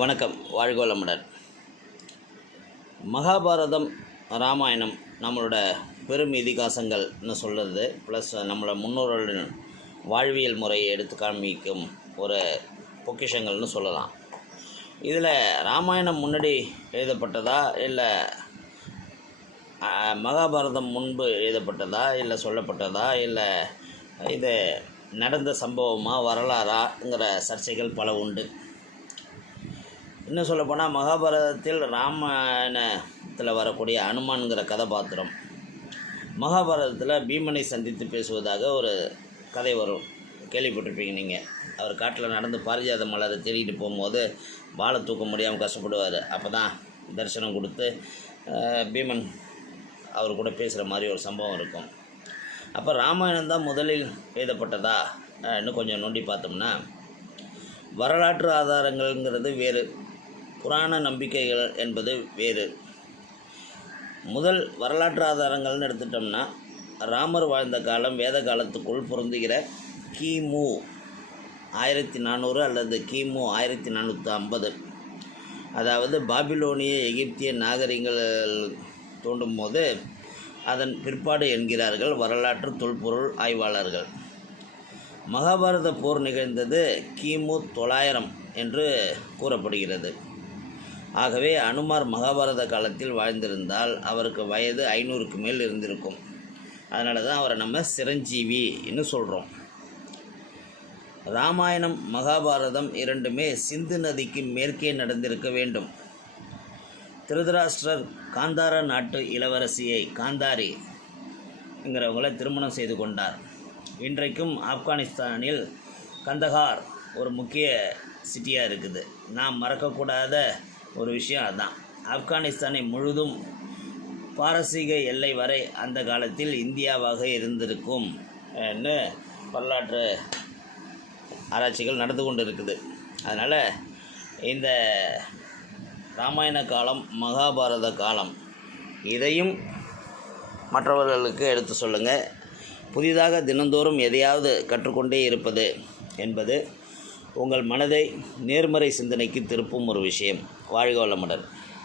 வணக்கம். வாழ்க வளமுடன். மகாபாரதம், ராமாயணம் நம்மளோட பெரும் இதிகாசங்கள்னு சொல்கிறது, ப்ளஸ் நம்மளோட முன்னோர்களின் வாழ்வியல் முறையை எடுத்து காண்பிக்கும் ஒரு பொக்கிஷங்கள்னு சொல்லலாம். இதில் ராமாயணம் முன்னாடி எழுதப்பட்டதா, இல்லை மகாபாரதம் முன்பு எழுதப்பட்டதா, இல்லை சொல்லப்பட்டதா, இல்லை இது நடந்த சம்பவமாக வரலாறாங்கிற சர்ச்சைகள் பல உண்டு. இன்னும் சொல்லப்போனால் மகாபாரதத்தில் ராமாயணத்தில் வரக்கூடிய அனுமான்கிற கதாபாத்திரம் மகாபாரதத்தில் பீமனை சந்தித்து பேசுவதாக ஒரு கதை வரும், கேள்விப்பட்டிருப்பீங்க நீங்கள். அவர் காட்டில் நடந்து பாரிஜாத மலரை தேடிட்டு போகும்போது வாழை தூக்க முடியாமல் கஷ்டப்படுவார். அப்போ தான் தரிசனம் கொடுத்து பீமன் அவர் கூட பேசுகிற மாதிரி ஒரு சம்பவம் இருக்கும். அப்போ ராமாயணம் தான் முதலில் எழுதப்பட்டதா இன்னும் கொஞ்சம் நோண்டி பார்த்தோம்னா, வரலாற்று ஆதாரங்கள்ங்கிறது வேறு, புராண நம்பிக்கைகள் என்பது வேறு. முதல் வரலாற்று ஆதாரங்கள்னு எடுத்துட்டோம்னா, ராமர் வாழ்ந்த காலம் வேத காலத்துக்குள் பொருந்துகிற கிமு 1400 அல்லது கிமு 1450, அதாவது பாபிலோனிய எகிப்திய நாகரிகங்கள் தோண்டும் போது அதன் பிற்பாடு என்கிறார்கள் வரலாற்று தொல்பொருள் ஆய்வாளர்கள். மகாபாரத போர் நிகழ்ந்தது கிமு 900 என்று கூறப்படுகிறது. ஆகவே அனுமார் மகாபாரத காலத்தில் வாழ்ந்திருந்தால் அவருக்கு வயது 500க்கு மேல் இருந்திருக்கும். அதனால தான் அவரை நம்ம சிரஞ்சீவி என்று சொல்கிறோம். ராமாயணம் மகாபாரதம் இரண்டுமே சிந்து நதிக்கு மேற்கே நடந்திருக்க வேண்டும். திருதராஷ்டிரர் காந்தார நாட்டு இளவரசியை காந்தாரி என்கிறவங்களை திருமணம் செய்து கொண்டார். இன்றைக்கும் ஆப்கானிஸ்தானில் கந்தகார் ஒரு முக்கிய சிட்டியாக இருக்குது. நாம் மறக்கக்கூடாத ஒரு விஷயம் அதுதான். ஆப்கானிஸ்தானை முழுதும் பாரசீக எல்லை வரை அந்த காலத்தில் இந்தியாவாக இருந்திருக்கும் என்று வரலாற்று ஆராய்ச்சிகள் நடந்து கொண்டு இருக்குது. அதனால் இந்த ராமாயண காலம், மகாபாரத காலம், இதையும் மற்றவர்களுக்கு எடுத்து சொல்லுங்கள். புதிதாக தினந்தோறும் எதையாவது கற்றுக்கொண்டே இருப்பது என்பது உங்கள் மனதை நேர்மறை சிந்தனைக்கு திருப்பும் ஒரு விஷயம். வாழ்க வளமுடன்.